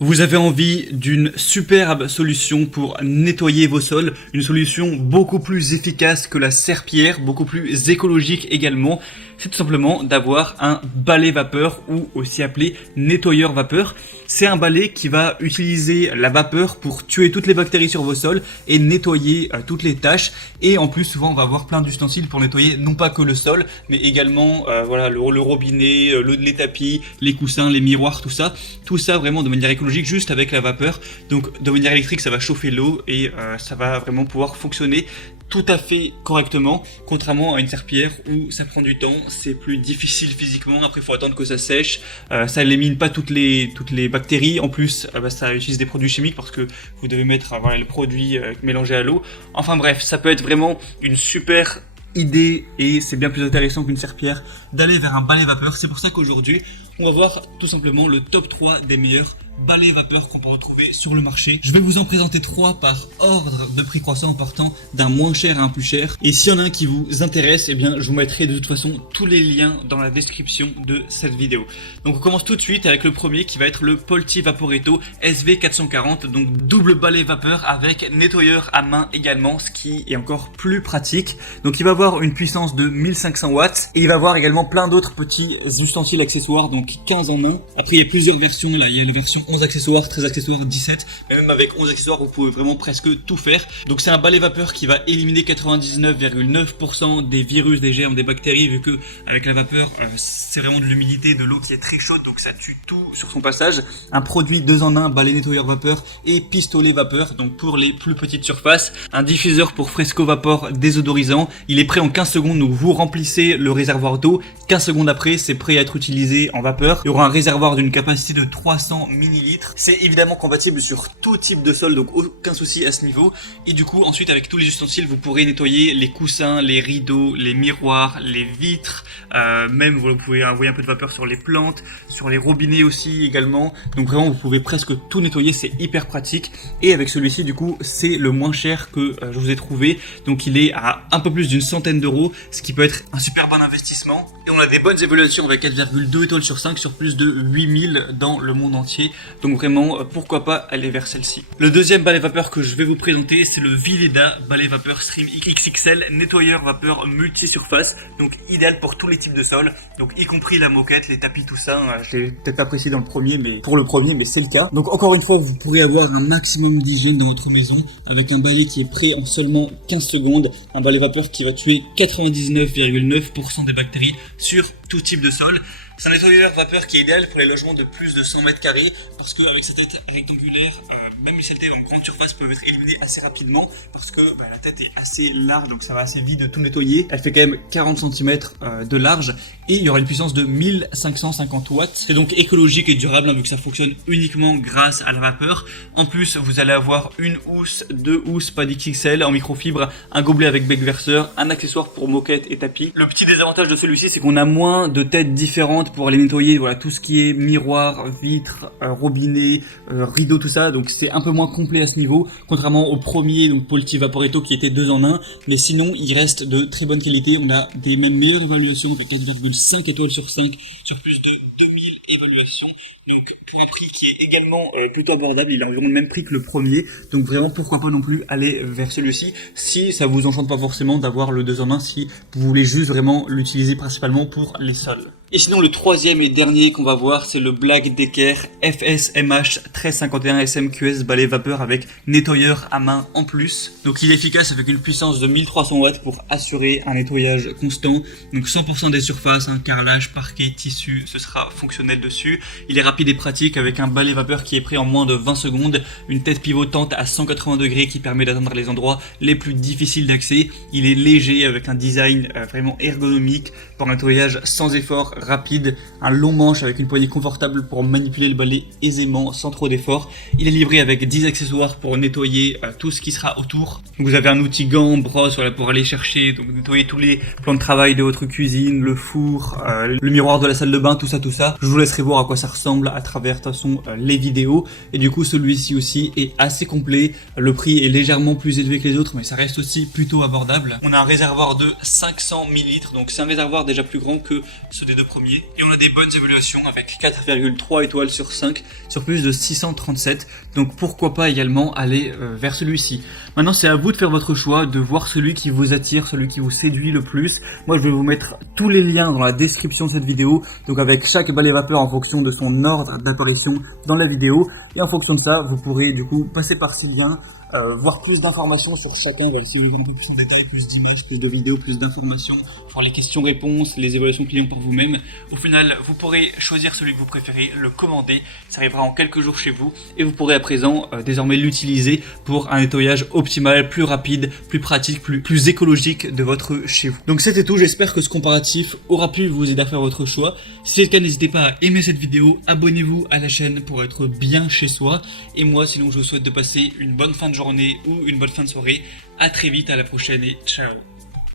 Vous avez envie d'une superbe solution pour nettoyer vos sols, une solution beaucoup plus efficace que la serpillière, beaucoup plus écologique également. C'est tout simplement d'avoir un balai vapeur ou aussi appelé nettoyeur vapeur. C'est un balai qui va utiliser la vapeur pour tuer toutes les bactéries sur vos sols et nettoyer toutes les tâches. Et en plus, souvent, on va avoir plein d'ustensiles pour nettoyer non pas que le sol, mais également voilà, le robinet, les tapis, les coussins, les miroirs, tout ça. Tout ça vraiment de manière écologique, juste avec la vapeur. Donc de manière électrique, ça va chauffer l'eau et ça va vraiment pouvoir fonctionner tout à fait correctement, contrairement à une serpillière où ça prend du temps, c'est plus difficile physiquement, après il faut attendre que ça sèche, ça élimine pas toutes les bactéries, en plus ça utilise des produits chimiques parce que vous devez mettre voilà, le produit mélangé à l'eau. Enfin bref, ça peut être vraiment une super idée et c'est bien plus intéressant qu'une serpillière d'aller vers un balai vapeur. C'est pour ça qu'aujourd'hui on va voir tout simplement le top 3 des meilleurs balais vapeur qu'on peut retrouver sur le marché. Je vais vous en présenter 3 par ordre de prix croissant en partant d'un moins cher à un plus cher. Et s'il y en a un qui vous intéresse, eh bien je vous mettrai de toute façon tous les liens dans la description de cette vidéo. Donc on commence tout de suite avec le premier qui va être le Polti Vaporetto SV440, donc double balai vapeur avec nettoyeur à main également, ce qui est encore plus pratique. Donc il va avoir une puissance de 1500 watts et il va avoir également plein d'autres petits ustensiles accessoires, donc 15 en un. Après il y a plusieurs versions là, il y a la version 11 accessoires, 13 accessoires, 17, mais même avec 11 accessoires vous pouvez vraiment presque tout faire. Donc c'est un balai vapeur qui va éliminer 99,9% des virus, des germes, des bactéries, vu que avec la vapeur c'est vraiment de l'humidité, de l'eau qui est très chaude, donc ça tue tout sur son passage. Un produit 2 en 1, balai nettoyeur vapeur et pistolet vapeur, donc pour les plus petites surfaces. Un diffuseur pour Fresco Vapor désodorisant, il est prêt en 15 secondes, donc vous remplissez le réservoir d'eau, 15 secondes après c'est prêt à être utilisé en vapeur. Il y aura un réservoir d'une capacité de 300 ml. C'est évidemment compatible sur tout type de sol, donc aucun souci à ce niveau. Et du coup, ensuite, avec tous les ustensiles, vous pourrez nettoyer les coussins, les rideaux, les miroirs, les vitres. Même, vous pouvez envoyer un peu de vapeur sur les plantes, sur les robinets aussi également. Donc vraiment, vous pouvez presque tout nettoyer, c'est hyper pratique. Et avec celui-ci, du coup, c'est le moins cher que je vous ai trouvé. Donc il est à un peu plus d'une centaine d'euros, ce qui peut être un super bon investissement. Et on a des bonnes évaluations avec 4,2 étoiles sur 5 sur plus de 8000 dans le monde entier. Donc vraiment, pourquoi pas aller vers celle-ci. Le deuxième balai vapeur que je vais vous présenter, c'est le Vileda balai vapeur Stream XXL nettoyeur vapeur multi-surface. Donc idéal pour tous les types de sols, donc y compris la moquette, les tapis, tout ça. Je l'ai peut-être pas précisé dans le premier, mais pour le premier, mais c'est le cas. Donc encore une fois, vous pourrez avoir un maximum d'hygiène dans votre maison avec un balai qui est prêt en seulement 15 secondes. Un balai vapeur qui va tuer 99,9% des bactéries sur tout type de sol. C'est un nettoyeur vapeur qui est idéal pour les logements de plus de 100 mètres carrés parce qu'avec sa tête rectangulaire, même les saletés en grande surface peuvent être éliminées assez rapidement parce que la tête est assez large, donc ça va assez vite de tout nettoyer. Elle fait quand même 40 cm de large et il y aura une puissance de 1550 watts. C'est donc écologique et durable vu que ça fonctionne uniquement grâce à la vapeur. En plus, vous allez avoir une housse, 2 housses pas d'XXL en microfibre, un gobelet avec bec verseur, un accessoire pour moquette et tapis. Le petit désavantage de celui-ci, c'est qu'on a moins de têtes différentes pour aller nettoyer voilà tout ce qui est miroir, vitres, robinet, rideaux, tout ça. Donc c'est un peu moins complet à ce niveau, contrairement au premier donc Polti Vaporetto qui était 2 en 1. Mais sinon, il reste de très bonne qualité. On a des même meilleures évaluations avec 4,5 étoiles sur 5 sur plus de 2000 évaluations. Donc pour un prix qui est également plutôt abordable, il a environ le même prix que le premier. Donc vraiment pourquoi pas non plus aller vers celui-ci si ça vous enchante pas forcément d'avoir le 2 en 1, si vous voulez juste vraiment l'utiliser principalement pour les sols. Et sinon le troisième et dernier qu'on va voir, c'est le Black Decker FSMH 1351 SMQS balai vapeur avec nettoyeur à main en plus. Donc il est efficace avec une puissance de 1300 watts pour assurer un nettoyage constant. Donc 100% des surfaces, carrelage, parquet, tissu, ce sera fonctionnel dessus. Il est rapide et pratique avec un balai vapeur qui est prêt en moins de 20 secondes, une tête pivotante à 180 degrés qui permet d'atteindre les endroits les plus difficiles d'accès. Il est léger avec un design vraiment ergonomique pour un nettoyage sans effort, rapide, un long manche avec une poignée confortable pour manipuler le balai aisément sans trop d'effort. Il est livré avec 10 accessoires pour nettoyer tout ce qui sera autour. Donc vous avez un outil gant, brosse pour aller chercher, donc nettoyer tous les plans de travail de votre cuisine, le four, le miroir de la salle de bain, tout ça. Je vous laisserai voir à quoi ça ressemble à travers de toute façon les vidéos. Et du coup celui-ci aussi est assez complet. Le prix est légèrement plus élevé que les autres, mais ça reste aussi plutôt abordable. On a un réservoir de 500 ml, donc c'est un réservoir déjà plus grand que ceux des deux deux premiers. Et on a des bonnes évaluations avec 4,3 étoiles sur 5 sur plus de 637. Donc pourquoi pas également aller vers celui-ci. Maintenant c'est à vous de faire votre choix, de voir celui qui vous attire, celui qui vous séduit le plus. Moi je vais vous mettre tous les liens dans la description de cette vidéo. Donc avec chaque balai vapeur en fonction de son ordre d'apparition dans la vidéo. Et en fonction de ça, vous pourrez du coup passer par ces liens. Voir plus d'informations sur chacun, si vous voulez un peu plus en détail, plus d'images, plus de vidéos, plus d'informations, voir les questions-réponses, les évaluations clients par vous-même. Au final, vous pourrez choisir celui que vous préférez, le commander, ça arrivera en quelques jours chez vous et vous pourrez à présent désormais l'utiliser pour un nettoyage optimal, plus rapide, plus pratique, plus écologique de votre chez vous. Donc c'était tout, j'espère que ce comparatif aura pu vous aider à faire votre choix. Si c'est le cas, n'hésitez pas à aimer cette vidéo, abonnez-vous à la chaîne pour être bien chez soi. Et moi, sinon je vous souhaite de passer une bonne fin de journée ou une bonne fin de soirée. À très vite, à la prochaine et ciao.